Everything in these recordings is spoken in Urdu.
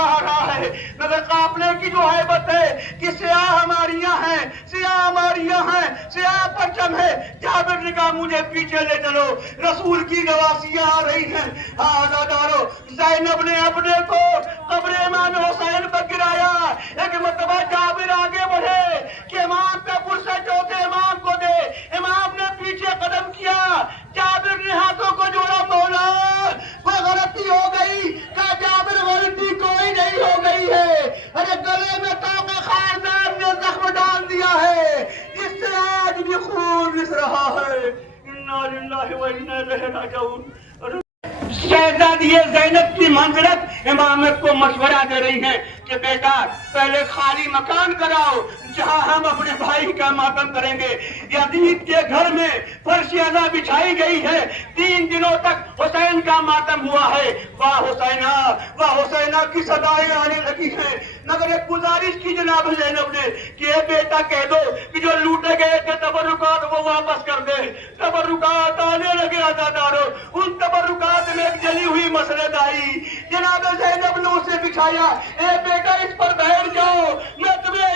قافلہ آ رہا ہے مگر قافلے کی جو ہیبت ہے کہ سیاہ ہماریاں ہیں، سیاہ ہماریاں ہیں، سیاہ پرچم ہے۔ جابر نے کہا مجھے پیچھے لے چلو، رسول کی نواسیاں آ رہی ہیں۔ آزادارو، زینب نے اپنے کو قبر امام حسین پر گرایا۔ ایک مرتبہ جابر آگے بڑھے کہ امام کا پرسہ چوتھے امام کو دے، امام نے پیچھے قدم کیا، جابر نے ہاتھوں کو جوڑا، مولا کوئی غلطی ہو گئی؟ کہا جابر غلطی کوئی نہیں ہو گئی ہے، ارے گلے میں تاق خاردار نے زخم ڈال دیا ہے جس سے آج بھی خون رس رہا ہے۔ انا للہ و انا الیہ راجعون۔ شہزادی زینب کی منزلت امام کو مشورہ دے رہی ہیں کہ بیٹا پہلے خالی مکان کراؤ جہاں ہم اپنے بھائی کا ماتم کریں گے۔ یزید کے گھر میں فرش ازا بچھائی گئی ہے، 3 دنوں تک حسین کا ماتم ہوا ہے۔ واہ حسینہ، واہ حسینہ کی صدائیں آنے لگی ہیں، مگر ایک گزارش کی جناب زینب نے کہ اے بیٹا کہہ دو کہ جو لوٹے گئے تھے تبرکات وہ واپس کر دے۔ تبرکات آنے لگے عزادارو، ان تبرکات میں ایک جلی ہوئی مسند آئی، جناب زینب نے اسے بچھایا۔ اے بیٹا اس پر بیٹھ جاؤ، میں تمہیں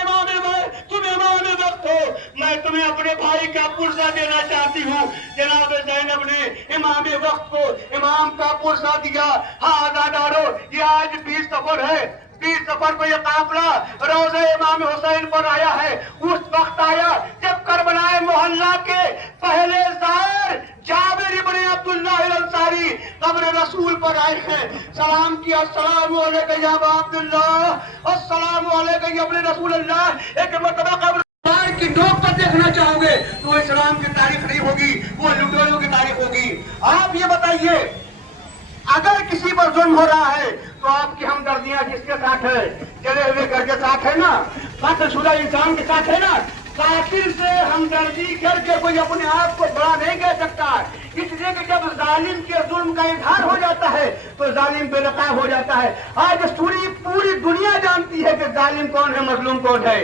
تم امام وقت ہو، میں تمہیں اپنے بھائی کا پرسہ دینا چاہتی ہوں۔ جناب زینب نے امام وقت کو امام کا پرسہ دیا۔ ہاں عزادارو، یہ آج 20 صفر ہے، 20 صفر کو یہ قافلہ روضہ امام حسین پر آیا ہے۔ اس وقت آیا جب کربلا محلہ کے پہلے زائر جابر ابن عبداللہ الانصاری قبر رسول پر آئے ہیں، سلام کیا، السلام علیکم یا ابا عبداللہ، السلام علیکم یا ابن رسول اللہ۔ ایک مرتبہ قبر کی ڈوب پر دیکھنا چاہو گے تو اسلام کی تاریخ نہیں ہوگی، وہ لٹوروں کی تاریخ ہوگی۔ آپ یہ بتائیے اگر کسی پر ظلم ہو رہا ہے تو آپ کی ہمدردیاں کس کے ساتھ ہے؟ جلے ہوئے گھر کے ساتھ ہے نا، قتل شدہ انسان کے ساتھ ہے نا۔ قاتل سے ہمدردی کر کے کوئی اپنے آپ کو بڑا نہیں کہہ سکتا، اس لیے کہ جب ظالم کے ظلم کا اظہار ہو جاتا ہے تو ظالم بے نقاب ہو جاتا ہے۔ آج پوری دنیا جانتی ہے کہ ظالم کون ہے، مظلوم کون ہے۔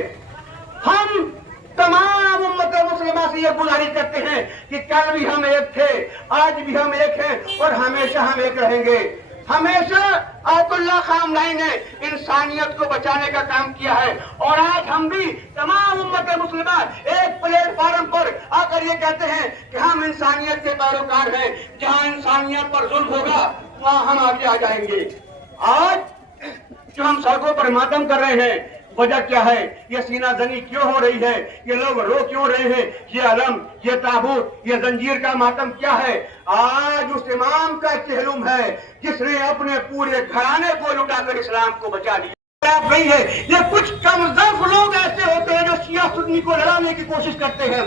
ہم تمام امت مسلمہ سے یہ گزارش کرتے ہیں کہ کل بھی ہم ایک تھے، آج بھی ہم ایک ہیں اور ہمیشہ ہم ایک رہیں گے۔ ہمیشہ آیت اللہ خامنہئی نے انسانیت کو بچانے کا کام کیا ہے، اور آج ہم بھی تمام امت مسلمہ ایک پلیٹ فارم پر آ کر یہ کہتے ہیں کہ ہم انسانیت کے پیروکار ہیں، جہاں انسانیت پر ظلم ہوگا وہاں ہم آگے آ جائیں گے۔ آج جو ہم سڑکوں پر ماتم کر رہے ہیں وجہ کیا ہے؟ یہ سینہ زنی کیوں ہو رہی ہے؟ یہ لوگ رو کیوں رہے ہیں؟ یہ علم، یہ تابوت، یہ زنجیر کا ماتم کیا ہے؟ آج اس امام کا چہلم ہے جس نے اپنے پورے گھرانے کو لٹا کر اسلام کو بچا لیا۔ نہیں ہے، یہ کچھ کم ضعف لوگ ایسے ہوتے ہیں جو شیعہ سنی کو لڑانے کی کوشش کرتے ہیں۔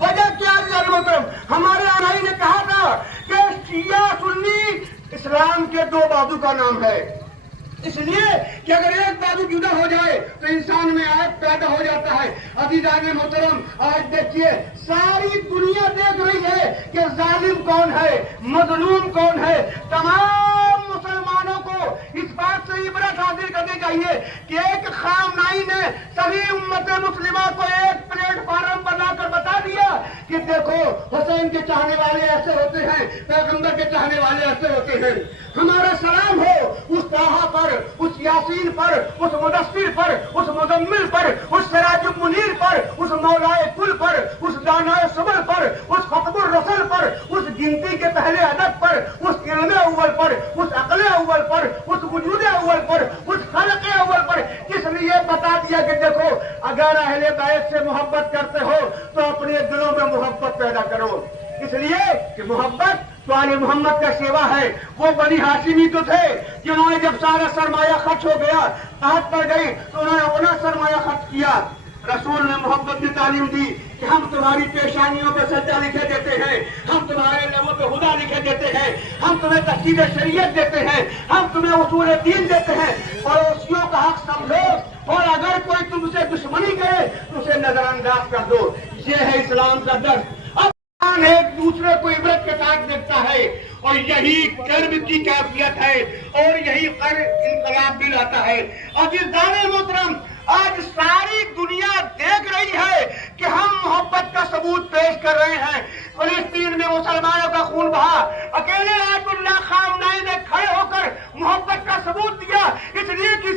وجہ کیا ہے محترم؟ ہمارے آنائی نے کہا تھا کہ شیعہ سنی اسلام کے 2 بازو کا نام ہے، اس لیے کہ اگر ایک بازو جدا ہو جائے تو انسان میں عیب پیدا ہو جاتا ہے۔ عزیزان محترم، آج دیکھیے ساری دنیا دیکھ رہی ہے کہ ظالم کون ہے، مظلوم کون ہے۔ تمام مسلمانوں کو اس بات سے عبرت حاصل کرنی چاہیے کہ ایک خامنہئی نے سبھی امت مسلمہ کو ایک پلیٹ فارم بنا کر بتا دیا کہ دیکھو حسین کے چاہنے والے ایسے ہوتے ہیں، پیغمبر کے چاہنے والے ایسے ہوتے ہیں۔ ہمارا سلام ہو اس طٰہٰ پر، اس یاسین پر، اس مدثر پر، اس مزمل پر، اس سراج المنیر پر، اس مولائے کل پر، اس دانائے صبر پر، اس خطب الرسل پر، اس گنتی کے پہلے عدد پر، اس علم اول پر، اس عقل اول پر، اس وجود اول پر، اس خلق اول پر، کس نے یہ بتا دیا کہ دیکھو اگر اہل بیت سے محبت کرتے ہو تو اپنے دلوں میں محبت پیدا کرو۔ اس لیے کہ محبت تو آل محمد کا سیوا ہے۔ وہ بنی ہاشمی تو تھے جنہوں نے جب سارا سرمایہ خرچ ہو گیا، قحط پڑ گئی، تو انہوں نے اپنا سرمایہ خرچ کیا۔ رسول نے محبت کی تعلیم دی کہ ہم تمہاری پیشانیوں پہ سجدہ لکھے دیتے ہیں، ہم تمہارے لبوں پہ خدا لکھے دیتے ہیں، ہم تمہیں تحقیق شریعت دیتے ہیں، ہم تمہیں اصول دین دیتے ہیں، پڑوسیوں کا حق سمجھو، اور اگر کوئی تم سے دشمنی کرے تو اسے نظر انداز کر دو۔ یہ ہے اسلام کا درس۔ ایک دوسرے کو عبرت کے ساتھ دیکھتا ہے، اور یہی کرب کی کیفیت ہے، اور یہی انقلاب بھی لاتا ہے۔ عزیزان محترم، آج ساری دنیا دیکھ رہی ہے کہ ہم محبت کا ثبوت پیش کر رہے ہیں۔ فلسطین میں مسلمانوں کا خون بہا، اکیلے آیت اللہ خامنہئی نے کھڑے ہو کر محبت کا ثبوت دیا، اس لیے کہ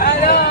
Hello.